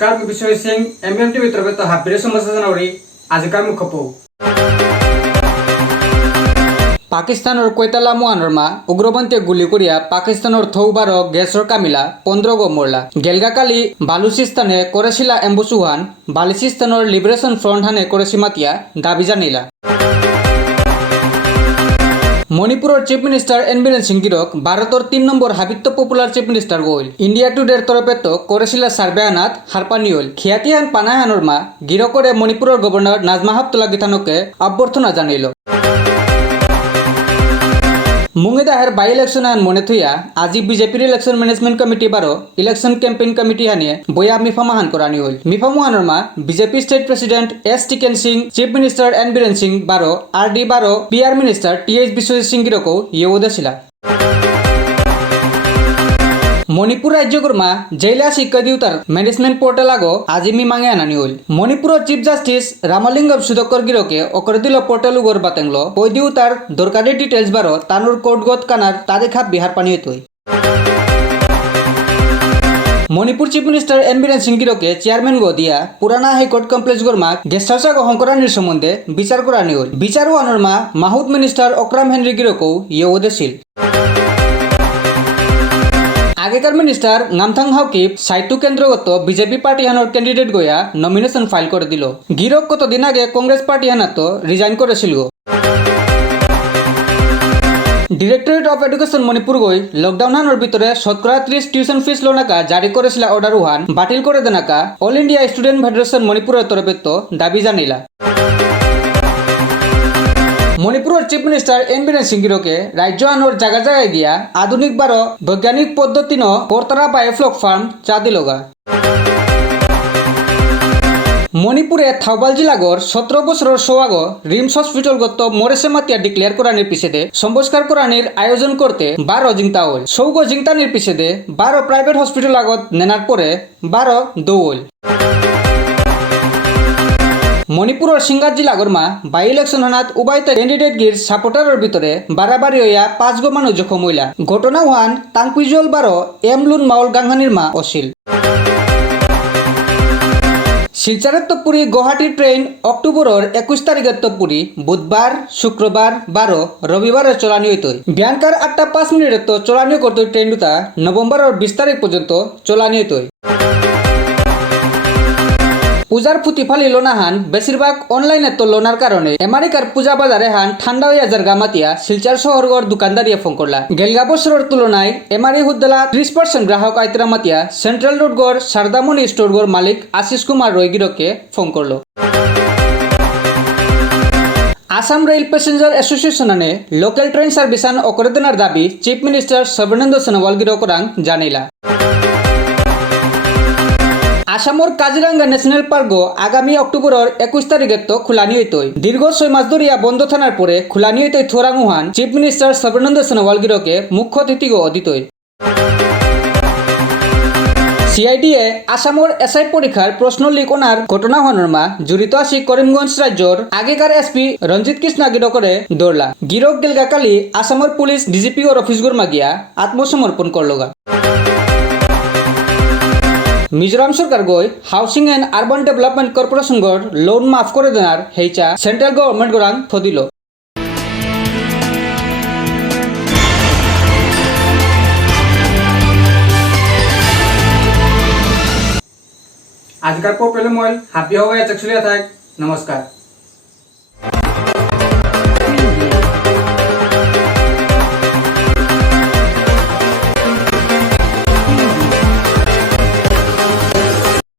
নমস্কাৰ মই বিশ্বজিৎ সিং এমবিএম টিভিৰ তৰফৰ হাবিৰ সমাচাৰ জানাৰি আজিকাৰ মুখ্য পাকিস্তানৰ কৈতালা মুৱানৰমা উগ্ৰপন্থীয়ে গুলি কৰিয়া পাকিস্তানৰ থৌবাৰ গেছৰ কামিলা 15 গো মৰলা গেলগাকালি বালুচিস্তানে কৰেছিলা এম্বুচুহান বালুচিস্তানৰ লিবারেশন ফ্রন্ট হানে করেছি মাতিয়া দাবি জানিলা মণিপুরের chief minister N Biren Singh গিরক ভারতের 3 নম্বর হাবিত্য পপুলার চিফ মিনিস্টার গোল ইন্ডিয়া টুডের তরফে তো করেছিল সার্ভেয়ানাত হারপানিওল খিয়াতিয়ান পানাহানোর মা গিরকরে মণিপুরের গভর্নর নাজমা হেপতুল্লা গিথানকে অভ্যর্থনা জানাইল মুঙ্গিদাহের বাই ইলেকশন আন মনে থুয়া আজি বিজেপির ইলেকশন ম্যানেজমেন্ট কমিটি বারো ইলেকশন ক্যাম্পেইন কমিটি হানিয়ে বয়া মিফামাহান করানি হল মিফামুহানোর মা BJP state president S Tiken Singh chief minister N Biren Singh বারো আর ডি বারো PR minister TH Biswajit Singh গিরকও ইয়েওদেছিলা মণিপুর রাজ্যকর্মা জেলা শিক্ষা দিউতার ম্যানেজমেন্ট পোর্টাল আগো আজি মিমাঙে আনানি হল মণিপুর চিফ জাস্টিস রামলিঙ্গম সুদক্কর গিরকে অকরে দিল পোর্টাল উগর বাতেংলো ওই দিউতার দরকারি ডিটেলস বারো তানুর কোর্টগত কানার তাদেখা বিহার পানি হইতই Manipur chief minister N Biren Singh গিরকে চেয়ারম্যান গো দিয়া পুরানা হাইকোর্ট কমপ্লেক্স গরমা গেস্ট হাউস আগো হংকরানির সম্বন্ধে বিচার করানি হল বিচারও আনরমা মাহুদ মিনিস্টার অকরাম হেনরি গিরকও ইয়েওদেছিল আগেকার মিনিস্টার নামথাং হাউকিপ সাইটু কেন্দ্রগত বিজেপি পার্টি হানোর ক্যান্ডিডেট গয়া নমিনেশন ফাইল করে দিল গিরক কতদিন আগে কংগ্রেস পার্টি হানাত রিজাইন করেছিল ডিরেক্টরেট অফ এডুকেশন মণিপুর গই লকডাউন হানোর ভিতরে শতকরা 30 টিউশন ফিস লোনাকা জারি করেছিল অর্ডার উহান বাতিল করে দেনাকা অল ইন্ডিয়া স্টুডেন্ট ফেডারেশন মণিপুরের তরফে তো দাবি জানিলা মণিপুরের chief minister N Biren Singh গিরকে রাজ্য আনোর জায়গা জায়গায় গিয়া আধুনিক বারো বৈজ্ঞানিক পদ্ধতি ন পরতারা বায়োফ্লক ফার্ম চা দিলগা মণিপুরে থাউবাল জিলাগর 17 বছরের সোয়াগ রিমস হসপিটাল গত মরেসে মাতিয়া ডিক্লেয়ার করানির পিছেদে সংস্কার করানির আয়োজন করতে 12 জিংতা হল সৌগ জিংতানির পিছেদে 12 প্রাইভেট হসপিটাল আগত নেনার পরে 12 দৌল মণিপুরের সিঙ্গার জিলাগরমা বাই ইলেকশন হানাত উভয়তে ক্যান্ডিডেট গির সাপোর্টারের ভিতরে বাড়াবাড়ি হইয়া 5 গো মানুষ জখম হইলা ঘটনা ওয়ান তাংকুইজল বারো এমলুন মাউল গাংহানির মা অশিল শিলচরের তপুরি গুয়াহাটি ট্রেন অক্টোবরের 21 তারিখের তপুরি বুধবার শুক্রবার 12 রবিবারের চলানি হইতই বিয়ানকার 8:05 তো চলানি করতে ট্রেন দুটা নভেম্বরের 20 তারিখ পর্যন্ত চলানি হইতই পূজার ফুটি ফালি লোনা হান বেশিরভাগ অনলাইনে তো লোনার কারণে আমেরিকার পূজা বাজারে হান ঠান্ডা হইয়া জারগা মাতিয়া শিলচর শহরগর দোকানদারিয়ে ফোন করলা গেলগা বছরের তুলনায় এমআরই হুদ্দলা 30% গ্রাহক আইতরা মাতিয়া সেন্ট্রাল রোড গড় শারদামণি স্টোর গড় মালিক আশিস কুমার রয়গিরকে ফোন করলো আসাম রেল প্যাসেঞ্জার অ্যাসোসিয়েশন আনে লোকাল ট্রেন সার্ভিস আন অকরে দেনার দাবি চিফ মিনিস্টার সর্বানন্দ সোনোয়াল গিরকরাং জানিলা আসামর কাজিরাঙ্গা ন্যাশনাল পার্ক আগামী অক্টোবরের 21 তারিখে তো খোলানি হইতই দীর্ঘ 6 মাস ধরিয়া বন্ধ থানার পরে খোলানি হইতই থোরাঙুহান চিফ মিনিস্টার সর্বানন্দ সোনোয়াল গিরকে মুখ্য অতিথি অদিতই সিআইডিএ আসামর এসআই পরীক্ষার প্রশ্ন লিক ওনার ঘটনা হনরমা জড়িত আসি করিমগঞ্জ রাজ্যর আগেকার এসপি রঞ্জিত কৃষ্ণা গিরকরে দৌড়লা গিরক গেলগাকালি আসামর পুলিশ ডিজিপি ওর অফিস গরমা গিয়া আত্মসমর্পণ করলগা মিজোরাম সরকার গই housing and urban development corporation গড় লোন মাফ করে দেনার হেইচা সেন্ট্রাল গভর্নমেন্ট গড়াং থদিল আজকাল পপুলার মোবাইল হাবি হওয়া চকচলিয়া থাক নমস্কার।